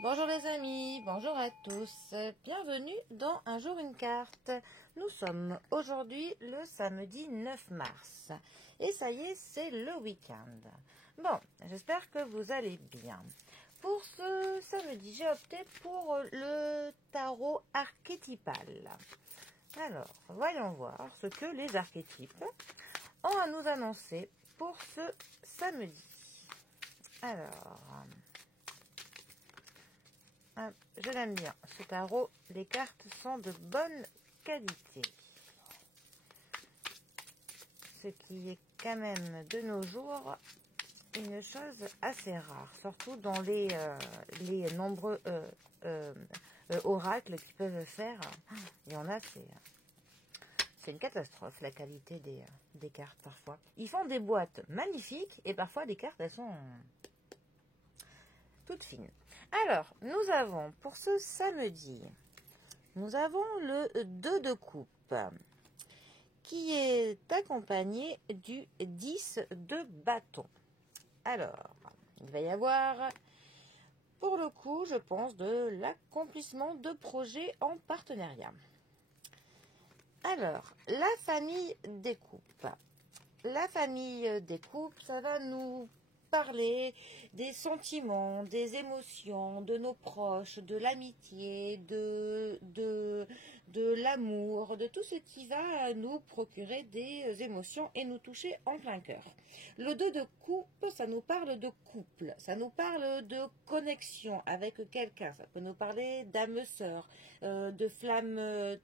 Bonjour les amis, bonjour à tous, bienvenue dans Un jour une carte. Nous sommes aujourd'hui le samedi 9 mars et ça y est, c'est le week-end. Bon, j'espère que vous allez bien. Pour ce samedi, j'ai opté pour le tarot archétypal. Alors, voyons voir ce que les archétypes ont à nous annoncer pour ce samedi. Alors... je l'aime bien, ce tarot, les cartes sont de bonne qualité. Ce qui est quand même de nos jours une chose assez rare, surtout dans les nombreux oracles qu'ils peuvent faire. Il y en a, c'est une catastrophe la qualité des cartes parfois. Ils font des boîtes magnifiques et parfois les cartes elles sont... toute fine. Alors, nous avons pour ce samedi, nous avons le 2 de coupe qui est accompagné du 10 de bâton. Alors, il va y avoir, pour le coup, je pense, de l'accomplissement de projets en partenariat. Alors, la famille des coupes. La famille des coupes, ça va nous parler des sentiments, des émotions, de nos proches, de l'amitié, de l'amour, de tout ce qui va nous procurer des émotions et nous toucher en plein cœur. Le 2 de coupe, ça nous parle de couple, ça nous parle de connexion avec quelqu'un, ça peut nous parler d'âme sœur, de flamme,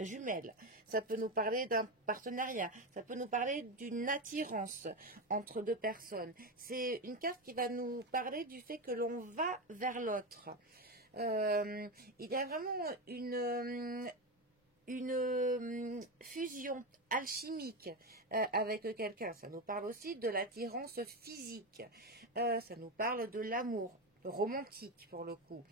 jumelles, ça peut nous parler d'un partenariat, ça peut nous parler d'une attirance entre deux personnes. C'est une carte qui va nous parler du fait que l'on va vers l'autre. Il y a vraiment une fusion alchimique avec quelqu'un. Ça nous parle aussi de l'attirance physique. Ça nous parle de l'amour romantique pour le coup.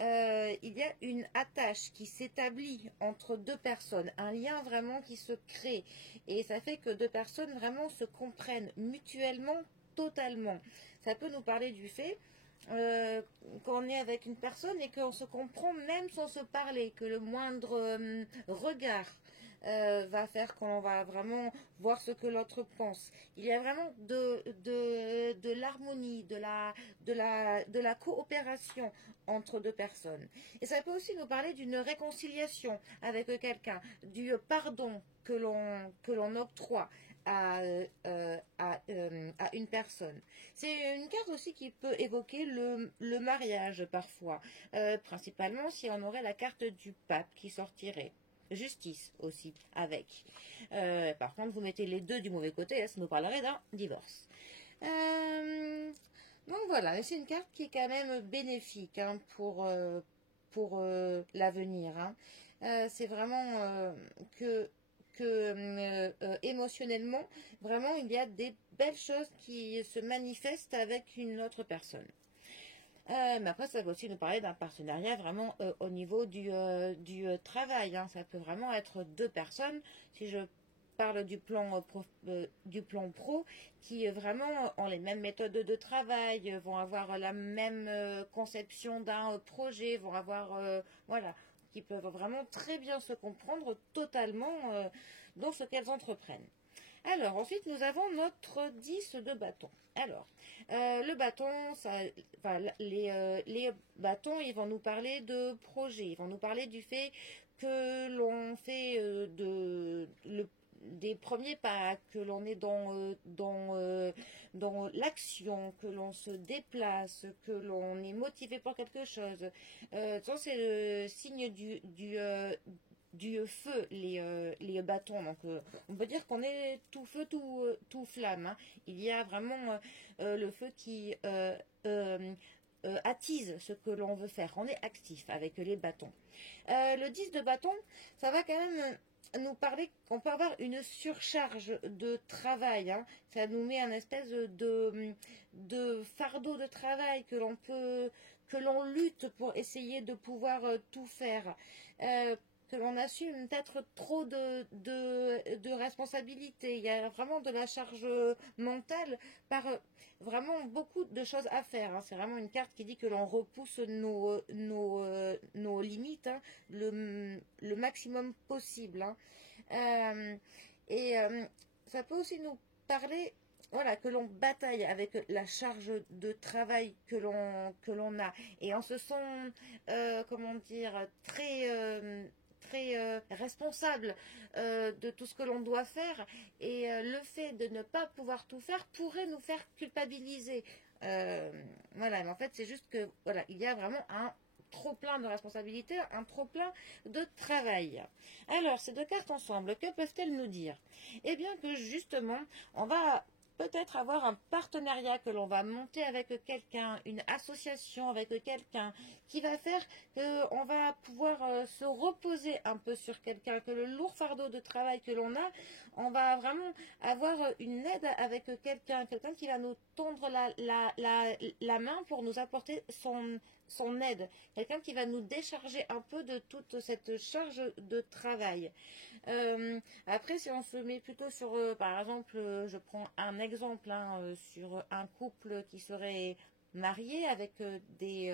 Il y a une attache qui s'établit entre deux personnes, un lien vraiment qui se crée et ça fait que deux personnes vraiment se comprennent mutuellement totalement. Ça peut nous parler du fait qu'on est avec une personne et qu'on se comprend même sans se parler, que le moindre regard va faire qu'on va vraiment voir ce que l'autre pense. Il y a vraiment de l'harmonie, de la coopération entre deux personnes. Et ça peut aussi nous parler d'une réconciliation avec quelqu'un, du pardon que l'on octroie à une personne. C'est une carte aussi qui peut évoquer le mariage parfois, principalement si on aurait la carte du pape qui sortirait. Justice aussi avec. Par contre, vous mettez les deux du mauvais côté, ça nous parlerait d'un divorce. Donc voilà, c'est une carte qui est quand même bénéfique pour l'avenir. C'est vraiment que émotionnellement, vraiment, il y a des belles choses qui se manifestent avec une autre personne. Mais après, ça va aussi nous parler d'un partenariat vraiment au niveau du travail. Ça peut vraiment être deux personnes. Si je parle du plan pro qui vraiment ont les mêmes méthodes de travail, vont avoir la même conception d'un projet, vont avoir voilà, qui peuvent vraiment très bien se comprendre totalement dans ce qu'elles entreprennent. Alors, ensuite, nous avons notre 10 de bâton. Alors, le bâton, les bâtons, ils vont nous parler de projet. Ils vont nous parler du fait que l'on fait des premiers pas, que l'on est dans l'action, que l'on se déplace, que l'on est motivé pour quelque chose. Ça, c'est le signe du feu, les bâtons. Donc, on peut dire qu'on est tout feu, tout flamme. Il y a vraiment le feu qui attise ce que l'on veut faire. On est actif avec les bâtons. Le 10 de bâton, ça va quand même nous parler qu'on peut avoir une surcharge de travail. Ça nous met un espèce de fardeau de travail que l'on lutte pour essayer de pouvoir tout faire. que l'on assume peut-être trop de responsabilités. Il y a vraiment de la charge mentale par vraiment beaucoup de choses à faire, hein. C'est vraiment une carte qui dit que l'on repousse nos limites, hein, le maximum possible, hein. Euh, et ça peut aussi nous parler, voilà, que l'on bataille avec la charge de travail que l'on a, et on se sent, comment dire, très responsable de tout ce que l'on doit faire, et le fait de ne pas pouvoir tout faire pourrait nous faire culpabiliser. Voilà, mais en fait c'est juste que voilà, il y a vraiment un trop plein de responsabilités, un trop plein de travail. Alors, ces deux cartes ensemble, que peuvent-elles nous dire? Eh bien que justement, on va peut-être avoir un partenariat que l'on va monter avec quelqu'un, une association avec quelqu'un, qui va faire qu'on va pouvoir se reposer un peu sur quelqu'un, que le lourd fardeau de travail que l'on a, on va vraiment avoir une aide avec quelqu'un qui va nous tendre la main pour nous apporter son aide, quelqu'un qui va nous décharger un peu de toute cette charge de travail. Après, si on se met plutôt sur, par exemple, je prends un exemple, hein, sur un couple qui serait marié avec des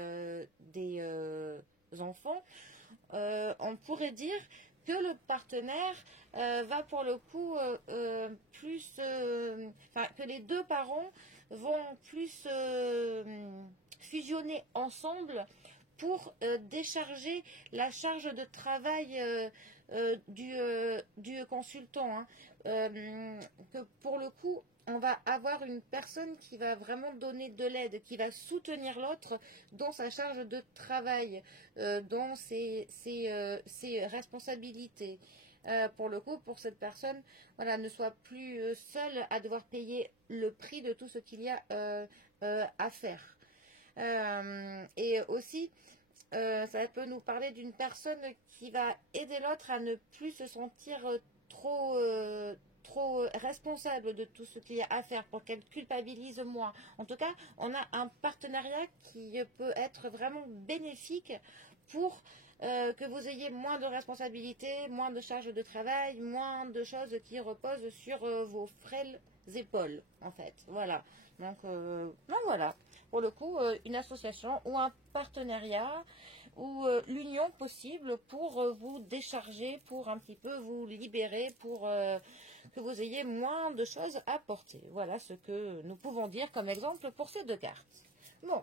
enfants, on pourrait dire que le partenaire va pour le coup plus, enfin, que les deux parents vont plus fusionner ensemble pour décharger la charge de travail du consultant, hein. Que pour le coup, on va avoir une personne qui va vraiment donner de l'aide, qui va soutenir l'autre dans sa charge de travail, dans ses responsabilités. Pour le coup, pour cette personne, voilà, ne soit plus seule à devoir payer le prix de tout ce qu'il y a à faire. Et aussi, ça peut nous parler d'une personne qui va aider l'autre à ne plus se sentir trop responsable de tout ce qu'il y a à faire, pour qu'elle culpabilise moins. En tout cas, on a un partenariat qui peut être vraiment bénéfique pour que vous ayez moins de responsabilités, moins de charges de travail, moins de choses qui reposent sur vos frêles épaules, en fait. Voilà. Donc voilà. Pour le coup, une association ou un partenariat ou l'union possible pour vous décharger, pour un petit peu vous libérer, pour que vous ayez moins de choses à porter. Voilà ce que nous pouvons dire comme exemple pour ces deux cartes. Bon,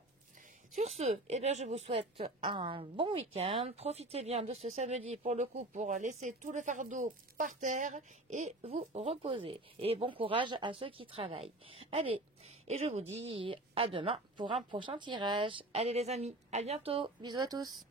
sur ce, eh bien, je vous souhaite un bon week-end. Profitez bien de ce samedi pour le coup, pour laisser tout le fardeau par terre et vous reposer. Et bon courage à ceux qui travaillent. Allez, et je vous dis à demain pour un prochain tirage. Allez les amis, à bientôt. Bisous à tous.